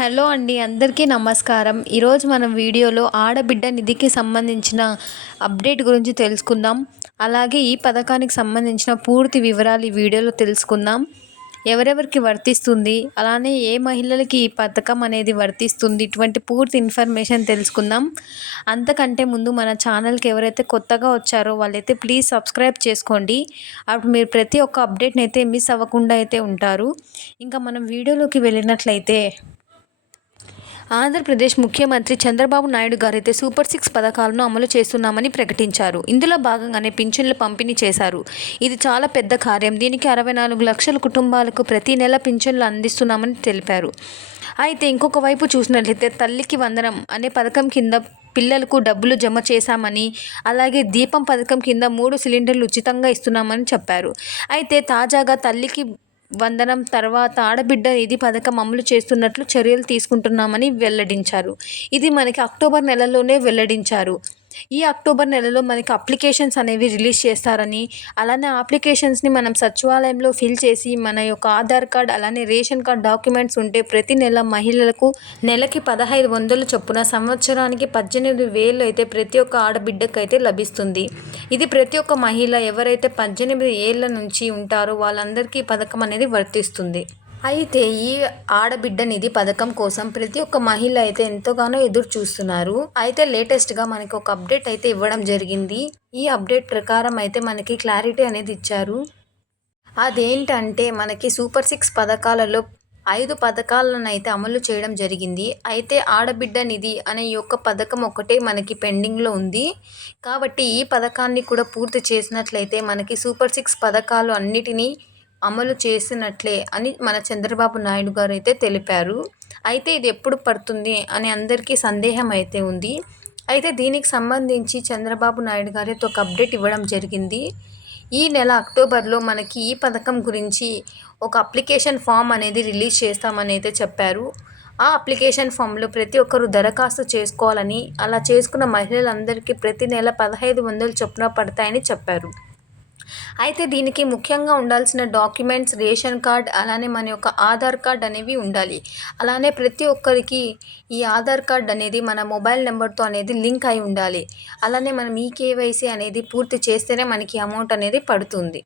Hello అండి, అందరికీ నమస్కారం. ఈరోజు మనం వీడియోలో ఆడబిడ్డ నిధికి సంబంధించిన అప్డేట్ గురించి తెలుసుకుందాం. అలాగే ఈ పథకానికి సంబంధించిన పూర్తి వివరాలు ఈ వీడియోలో తెలుసుకుందాం. ఎవరెవరికి వర్తిస్తుంది, అలానే ఏ మహిళలకి ఈ పథకం అనేది వర్తిస్తుంది, ఇటువంటి పూర్తి ఇన్ఫర్మేషన్ తెలుసుకుందాం. అంతకంటే ముందు మన ఛానల్కి ఎవరైతే కొత్తగా వచ్చారో వాళ్ళైతే ప్లీజ్ సబ్స్క్రైబ్ చేసుకోండి. అప్పుడు మీరు ప్రతి ఒక్క అప్డేట్ని అయితే మిస్ అవ్వకుండా అయితే ఉంటారు. ఇంకా మనం వీడియోలోకి వెళ్ళినట్లయితే ఆంధ్రప్రదేశ్ ముఖ్యమంత్రి చంద్రబాబు నాయుడు గారైతే సూపర్ 6 పథకాలను అమలు చేస్తున్నామని ప్రకటించారు. ఇందులో భాగంగానే పింఛన్లు పంపిణీ చేశారు. ఇది చాలా పెద్ద కార్యం. దీనికి 64 లక్షల కుటుంబాలకు ప్రతి నెల పింఛన్లు అందిస్తున్నామని తెలిపారు. అయితే ఇంకొక వైపు చూసినట్లయితే తల్లికి వందనం అనే పథకం కింద పిల్లలకు డబ్బులు జమ చేశామని, అలాగే దీపం పథకం కింద 3 సిలిండర్లు ఉచితంగా ఇస్తున్నామని చెప్పారు. అయితే తాజాగా తల్లికి వందనం తర్వాత ఆడబిడ్డ నిధి పథకం అమలు చేస్తున్నట్లు చర్యలు తీసుకుంటున్నామని వెల్లడించారు. ఇది మనకి అక్టోబర్ నెలలోనే వెల్లడించారు. ఈ అక్టోబర్ నెలలో మనకి అప్లికేషన్స్ అనేవి రిలీజ్ చేస్తారని, అలానే అప్లికేషన్స్ని మనం సచివాలయంలో ఫిల్ చేసి మన యొక్క ఆధార్ కార్డ్ అలానే రేషన్ కార్డ్ డాక్యుమెంట్స్ ఉంటే ప్రతి నెల మహిళలకు నెలకి 1500 చొప్పున సంవత్సరానికి 18,000 అయితే ప్రతి ఒక్క ఆడబిడ్డకు అయితే లభిస్తుంది. ఇది ప్రతి ఒక్క మహిళ ఎవరైతే 18 ఏళ్ల నుంచి ఉంటారో వాళ్ళందరికీ పథకం అనేది వర్తిస్తుంది. అయితే ఈ ఆడబిడ్డ నిధి పథకం కోసం ప్రతి ఒక్క మహిళ అయితే ఎంతగానో ఎదురు చూస్తున్నారు. అయితే లేటెస్ట్గా మనకి ఒక అప్డేట్ అయితే ఇవ్వడం జరిగింది. ఈ అప్డేట్ ప్రకారం అయితే మనకి క్లారిటీ అనేది ఇచ్చారు. అదేంటంటే మనకి సూపర్ 6 పథకాలలో 5 పథకాలను అయితే అమలు చేయడం జరిగింది. అయితే ఆడబిడ్డ నిధి అనే ఈ యొక్క పథకం ఒకటే మనకి పెండింగ్లో ఉంది. కాబట్టి ఈ పథకాన్ని కూడా పూర్తి చేసినట్లయితే మనకి సూపర్ 6 పథకాలు అన్నిటినీ అమలు చేసినట్లే అని మన చంద్రబాబు నాయుడు గారు అయితే తెలిపారు. అయితే ఇది ఎప్పుడు పడుతుంది అని అందరికీ సందేహం అయితే ఉంది. అయితే దీనికి సంబంధించి చంద్రబాబు నాయుడు గారు అయితే ఒక అప్డేట్ ఇవ్వడం జరిగింది. ఈ నెల అక్టోబర్లో మనకి ఈ పథకం గురించి ఒక అప్లికేషన్ ఫామ్ అనేది రిలీజ్ చేస్తామని అయితే చెప్పారు. ఆ అప్లికేషన్ ఫామ్లో ప్రతి ఒక్కరూ దరఖాస్తు చేసుకోవాలని, అలా చేసుకున్న మహిళలందరికీ ప్రతి నెల 1500 చొప్పున పడతాయని చెప్పారు. అయితే దీనికి ముఖ్యంగా ఉండాల్సిన డాక్యుమెంట్స్ రేషన్ కార్డ్, అలానే మన యొక్క ఆధార్ కార్డ్ అనేవి ఉండాలి. అలానే ప్రతి ఒక్కరికి ఈ ఆధార్ కార్డ్ అనేది మన మొబైల్ నెంబర్తో అనేది లింక్ అయి ఉండాలి. అలానే మనం ఈ కేవైసీ అనేది పూర్తి చేస్తేనే మనకి అమౌంట్ అనేది పడుతుంది.